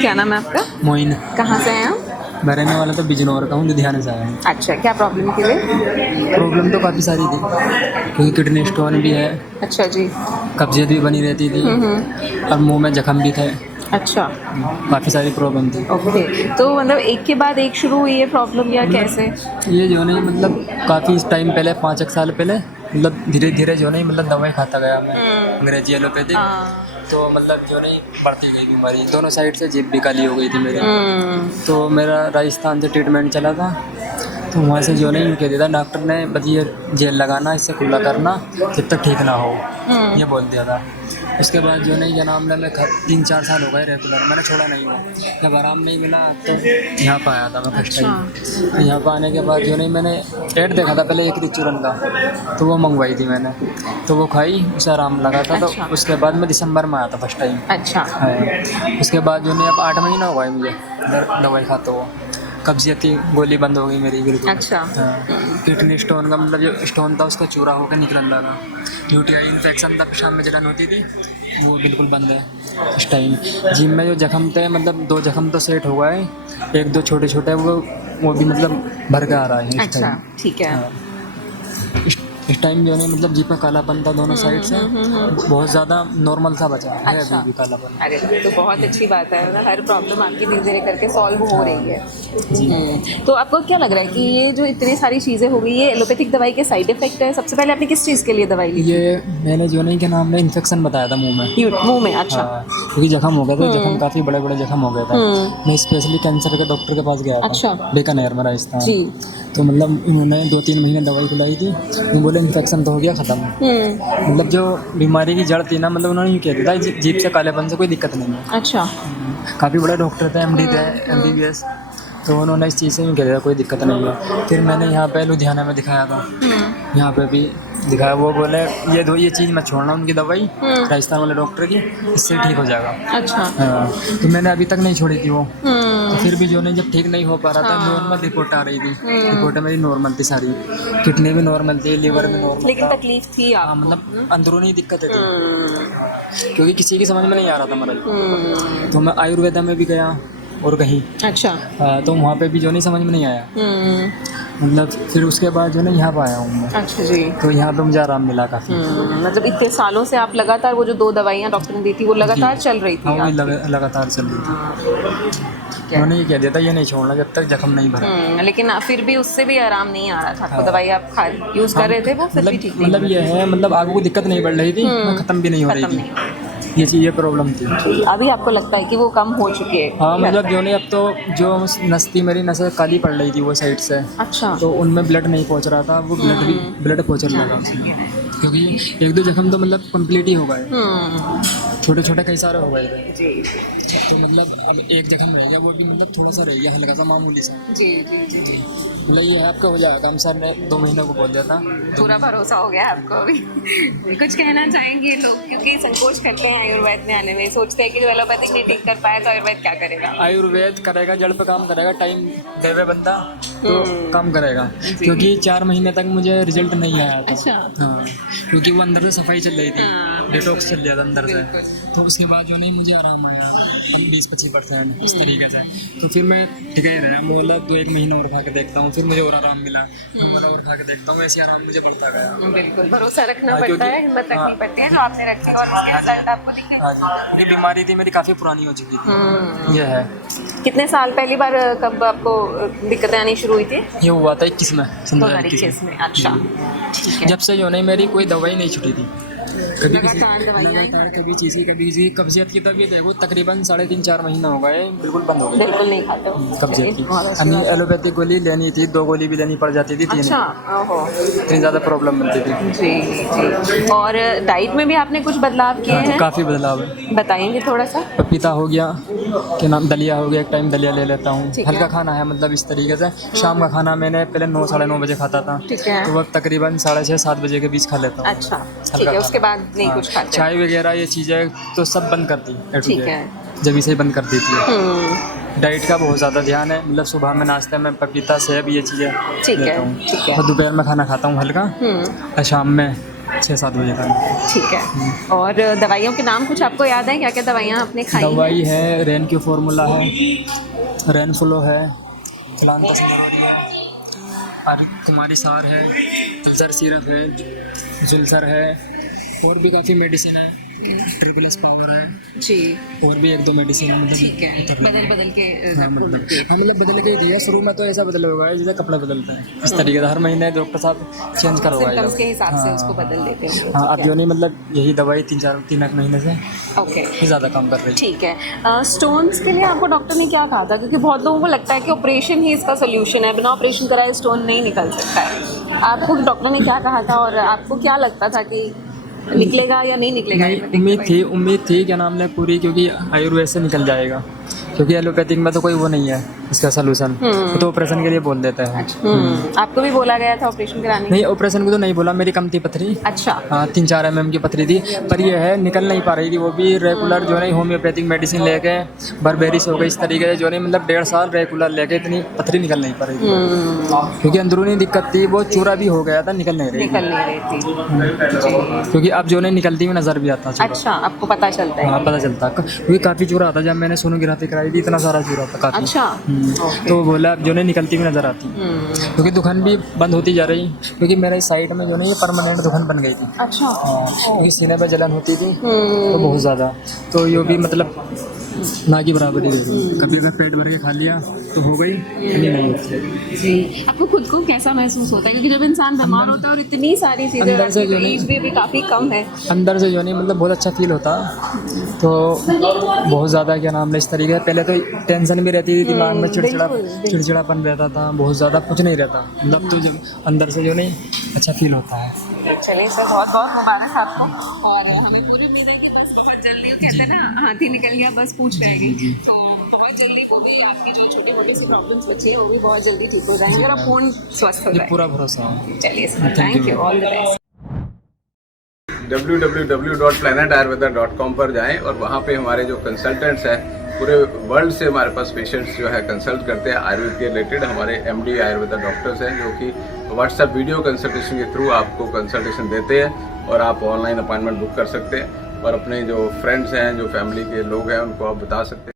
क्या नाम है आपका? मोइन। कहाँ से हैं आप? मैं रहने वाला तो बिजनौर का हूँ, लुधियाना से आया हूँ। अच्छा, क्या प्रॉब्लम थी भाई? प्रॉब्लम तो काफ़ी सारी थी, क्योंकि किडनी स्टोन भी है, अच्छा जी। कब्जियत भी बनी रहती थी और मुंह में जख्म भी थे। अच्छा, काफ़ी सारी प्रॉब्लम थी। ओके। तो मतलब एक के बाद एक शुरू हुई है प्रॉब्लम या कैसे? ये जो नहीं मतलब काफ़ी टाइम पहले, 5 एक साल पहले, मतलब धीरे धीरे जो नहीं मतलब दवाई खाता गया मैं, अंग्रेजी एलोपैथिक। हाँ। तो मतलब जो नहीं बढ़ती गई बीमारी, दोनों साइड से जीभ भी काली हो गई थी मेरी। तो मेरा राजस्थान से ट्रीटमेंट चला था, तो वहाँ से जो नहीं कह दिया था डॉक्टर ने, बस ये जेल लगाना, इससे खुला करना जब तक ठीक ना हो, ये बोल दिया था। उसके बाद जो नहीं क्या नाम है, मैं 3-4 साल हो गए रेगुलर, मैंने छोड़ा नहीं हुआ। जब आराम नहीं मिला तो यहाँ पर आया था मैं फर्स्ट टाइम। तो यहाँ पर आने के बाद जो नहीं मैंने ऐड देखा था पहले एक चूरन का, तो वो मंगवाई थी मैंने, तो वो खाई, उसे आराम लगा था। अच्छा। तो उसके बाद मैं दिसंबर में आया था फर्स्ट टाइम। अच्छा। उसके बाद जो नहीं अब 8 महीना हो गए मुझे दवाई खाते हुआ, कब्जियत की गोली बंद हो गई मेरी बिल्कुल। अच्छा। किडनी स्टोन का मतलब जो स्टोन था उसका चूरा होकर निकलने लगा, यूटीआई इन्फेक्शन था, पेशाब में जलन होती थी, वो बिल्कुल बंद है इस टाइम। जिम में जो जख्म थे मतलब 2 जख्म तो सेट हो गए, 1-2 छोटे छोटे वो भी मतलब भर के आ रहा है इस अच्छा, टाइम। ठीक है। हाँ। इस टाइम जो है मतलब जी पे कालापन था दोनों साइड से, बहुत ज़्यादा नॉर्मल सा बचा है अच्छा। अभी भी कालापन। अरे ये तो बहुत अच्छी बात है, मतलब हर प्रॉब्लम आपकी धीरे धीरे करके सॉल्व हो रही है। जी। तो आपको क्या लग रहा है कि ये जो इतनी सारी चीज़ें हो गई, ये एलोपैथिक दवाई के साइड इफेक्ट है? सबसे पहले आपने किस चीज़ के लिए दवाई ली थी? ये मैंने जो नहीं क्या नाम है इन्फेक्शन बताया था मुंह में। मुंह में? अच्छा। हाँ, क्योंकि जख्म हो गया था, जख्म काफ़ी बड़े बड़े जख्म हो गया था। मैं स्पेशली कैंसर के डॉक्टर के पास गया था। अच्छा। बीकानेर में, राजस्थान। जी। तो मतलब उन्होंने 2-3 महीने दवाई पिलाई थी, वो बोले इन्फेक्शन तो हो गया ख़त्म। मतलब जो बीमारी की जड़ थी ना, मतलब उन्होंने यूँ कह दिया था जीभ से कालेपन से कोई दिक्कत नहीं है। अच्छा। काफ़ी बड़े डॉक्टर थे, एमडी थे, एमबीबीएस। तो उन्होंने इस चीज़ से यूँ कह दिया कोई दिक्कत नहीं है। फिर मैंने यहाँ पे लुधियाना में दिखाया था, यहाँ पे भी दिखाया, वो बोले ये चीज़ मत छोड़ना उनकी दवाई, राजस्थान वाले डॉक्टर की, इससे ठीक हो जाएगा। अच्छा। हाँ, तो मैंने अभी तक नहीं छोड़ी थी वो। तो फिर भी जो नहीं जब ठीक नहीं हो पा रहा था, हाँ। नॉर्मल रिपोर्ट आ रही थी, रिपोर्ट मेरी नॉर्मल थी सारी, किडनी भी नॉर्मल थी, लीवर भी नॉर्मल लेकिन था। तकलीफ थी हाँ, आपको? मतलब अंदरूनी दिक्कतें थी, क्योंकि किसी की समझ में नहीं आ रहा था मेरा। तो मैं आयुर्वेदा में भी गया और कहीं, अच्छा। तो वहाँ पे भी जो नहीं समझ में नहीं आया। मतलब फिर उसके बाद जो है यहाँ पर आया हूँ मैं, अच्छा जी। तो यहाँ पे मुझे आराम मिला काफ़ी। मतलब इतने सालों से आप लगातार वो जो 2 दवाइयाँ डॉक्टर ने दी थी वो लगातार जी। चल रही थी हाँ, वही आपकी? लगातार चल रही थी। ठीक है। उन्होंने ये कह दिया था ये नहीं छोड़ना जब तक जख्म नहीं भरा। लेकिन फिर भी उससे भी आराम नहीं आ रहा था आपको? हाँ। दवाई आप खा यूज़ कर रहे थे वो फिर भी ठीक नहीं मतलब हो ये है, मतलब आगे को दिक्कत नहीं बढ़ रही थी, मैं ख़त्म भी नहीं हो रही खत्म थी, नहीं हो रही। ये चीज़ ये प्रॉब्लम थी। अभी आपको लगता है कि वो कम हो चुकी है? हाँ, मतलब जो नहीं अब तो जो नस थी मेरी, नसें काली पड़ रही थी वो साइड से, अच्छा। तो उनमें ब्लड नहीं पहुंच रहा था, वो ब्लड पहुंचने लगा उसमें, क्योंकि 1-2 जख्म तो मतलब कंप्लीट ही हो गए, छोटे छोटे कई सारे हो गए थे। जी तो मतलब अब एक जख्म रह गया, वो भी मतलब थोड़ा सा रह गया, हल्का सा, मामूली सा। जी जी जी। मतलब ये है आपका हो जाएगा, हम सर ने 2 महीनों को बोल दिया था। पूरा भरोसा हो गया आपको अभी? कुछ कहना चाहेंगे लोग, क्योंकि संकोच करते हैं आयुर्वेद में आने में, सोचते हैं कि जो एलोपैथिक नहीं ठीक कर पाया तो आयुर्वेद क्या करेगा? आयुर्वेद करेगा, जड़ पे काम करेगा, टाइम देवे बंदा तो काम करेगा, क्योंकि 4 महीने तक मुझे रिजल्ट नहीं आया था। अच्छा। हाँ, क्योंकि वो अंदर से सफाई चल रही थी, हाँ, डिटॉक्स चल रहा था अंदर से। बिल्कुल। तो उसके बाद जो नहीं मुझे आराम आया 20-25% इस तरीके से। तो फिर मैं ठीक है रहा, बोला 2-1 महीना और खा के देखता हूँ, फिर मुझे और आराम मिला, और खा के देखता हूँ, ऐसे आराम मुझे बढ़ता गया। बिल्कुल, भरोसा रखना हाँ, पड़ता है, क्योंकि- हिम्मत हाँ। रखनी पड़ती है, जो आपने रखी और उसके रिजल्ट आपको दिख गए। ये बीमारी थी मेरी काफ़ी पुरानी हो चुकी थी, ये है। कितने साल पहली बार कब आपको दिक्कतें आनी शुरू हुई थी? ये हुआ था 21 में, 2021 में। अच्छा, ठीक है। जब से जो नहीं मेरी कोई दवाई नहीं छूटी थी, कभी लगातार दवाइयाँ? लगातार कभी चीज़ की, कभी किसी कब्जियत की तबीयत है, वो तकरीबन 3.5-4 महीना हो गए, बिल्कुल बंद हो गई बिल्कुल नहीं खाते हो? कब्जियत की। बहुत अच्छी हमें बात है। एलोपैथिक गोली लेनी थी, 2 गोली भी लेनी पड़ जाती थी, 3। अच्छा, ओहो। इतनी ज़्यादा प्रॉब्लम बनती थी। जी जी। और डाइट में भी आपने कुछ बदलाव किए हैं? काफ़ी बदलाव है। बताएंगे थोड़ा सा? पपीता हो गया, क्या नाम, दलिया हो गया, एक टाइम दलिया ले लेता हूँ, ठीक है। हल्का खाना है, मतलब इस तरीके से। शाम का खाना मैंने पहले 9-9:30 बजे खाता था, ठीक है। तो वक्त तकरीबन 6:30-7 बजे के बीच खा लेता हूँ। अच्छा, ठीक हल्का है, उसके खाना। बाद नहीं हाँ, कुछ खाते? चाय वगैरह ये चीज़ें तो सब बंद कर दी, A to ठीक Z, है। जब इसे बंद कर दी थी। डाइट का बहुत ज़्यादा ध्यान है, मतलब सुबह में नाश्ते में पपीता, सेब, ये चीज़ें ठीक है, लेता हूँ, ठीक है। और दोपहर में खाना खाता हूँ हल्का, और शाम में 6-7 बजे का। ठीक है। और दवाइयों के नाम कुछ आपको याद है, क्या क्या दवाइयाँ आपने खाई हैं? दवाई है रेन क्यू फार्मूला है, रेन फ्लो है, प्लांटस और कुमारी सार है, अल्सर सिरप है, जुल्सर है, और भी काफ़ी मेडिसिन है, ट्रिपल एस पावर है जी। और भी 1-2 मेडिसिन है। मतलब ठीक है, बदल के हाँ मतलब बदल के दिया। शुरू में तो ऐसा बदल हुआ है जैसे कपड़े बदलते हैं इस तरीके से, हर महीने डॉक्टर साहब चेंज करवाए सिम्टम्स के हिसाब से उसको बदल देते हैं। हाँ, अब जो नहीं मतलब यही दवाई 3-4 महीने से ओके, ज़्यादा काम कर रही है। ठीक है। स्टोन्स के लिए आपको डॉक्टर ने क्या कहा था? क्योंकि बहुत लोगों को लगता है कि ऑपरेशन ही इसका सोल्यूशन है, बिना ऑपरेशन कराए स्टोन नहीं निकल सकता है। आपको डॉक्टर ने क्या कहा था और आपको क्या लगता था कि निकलेगा या नहीं निकलेगा? नहीं, उम्मीद थी क्या नाम ले पूरी, क्योंकि आयुर्वेद से निकल जाएगा, क्योंकि एलोपैथिक में तो कोई वो नहीं है इसका सोल्यूशन, तो ऑपरेशन के लिए बोल देता है। आपको भी बोला गया था ऑपरेशन कराने? नहीं, ऑपरेशन को तो नहीं बोला, मेरी कम थी पथरी। अच्छा। हाँ, 3-4 mm की पथरी थी, पर ये है निकल नहीं पा रही थी, वो भी रेगुलर जो नहीं होम्योपैथिक मेडिसिन लेके बर्बेरिस हो गई इस तरीके से, जो नहीं मतलब 1.5 साल रेगुलर लेके इतनी पथरी निकल नहीं पा रही थी, क्योंकि अंदरूनी दिक्कत थी, वो चूरा भी हो गया था, निकल नहीं रही थी। क्योंकि अब जो नहीं निकलती हुई नजर भी आता चूरा। अच्छा, आपको पता चलता है? हाँ, पता चलता, क्योंकि काफ़ी चूरा आता, जब मैंने सोनोग्राफी कराई थी इतना सारा चूरा था काफ़ी। अच्छा। तो बोला जो नहीं निकलती हुई नजर आती, क्योंकि दुकान भी बंद होती जा रही, क्योंकि मेरे साइड में जो नहीं ये परमानेंट दुकान बन गई थी। अच्छा। क्योंकि सीने पे जलन होती थी तो बहुत ज़्यादा, तो ये भी मतलब ना की बराबरी दे रही है। कभी अगर पेट भर के खा लिया तो हो गई, नहीं होती। जी। आपको खुद को कैसा महसूस होता है? क्योंकि जब इंसान बीमार होता है और इतनी सारी चीज़ें, अंदर से जो नहीं, एज भी काफ़ी कम है, अंदर से जो नहीं मतलब बहुत अच्छा फील होता, तो बहुत ज़्यादा क्या नाम है इस तरीके से। पहले तो टेंशन भी रहती थी दिमाग में, चिड़चिड़ापन रहता था, बहुत ज़्यादा कुछ नहीं रहता, मतलब तो जब अंदर से जो नहीं अच्छा फील होता है। चलिए सर, बहुत बहुत मुबारक आपको, और हमें पूरी उम्मीद है कि बस बहुत जल्दी, कहते हैं ना हाथी निकल गया बस पूछ रहेगी, तो बहुत जल्दी वो भी आपकी जो छोटी मोटी सी प्रॉब्लम्स बची है वो भी बहुत जल्दी ठीक हो जाएंगे और आप पूर्ण स्वस्थ हो ये जाएंगे। पूरा भरोसा है। चलिए sir, thank you, all the best. www.planetayurveda.com पर जाएं और वहाँ पे हमारे जो कंसल्टेंट्स हैं पूरे वर्ल्ड से हमारे पास पेशेंट्स जो है कंसल्ट करते हैं आयुर्वेद के रिलेटेड। हमारे MD आयुर्वेदा डॉक्टर्स हैं जो कि व्हाट्सएप वीडियो कंसल्टेशन के थ्रू आपको कंसल्टेशन देते हैं और आप ऑनलाइन अपॉइंटमेंट बुक कर सकते हैं और अपने जो फ्रेंड्स हैं, जो फैमिली के लोग हैं, उनको आप बता सकते हैं।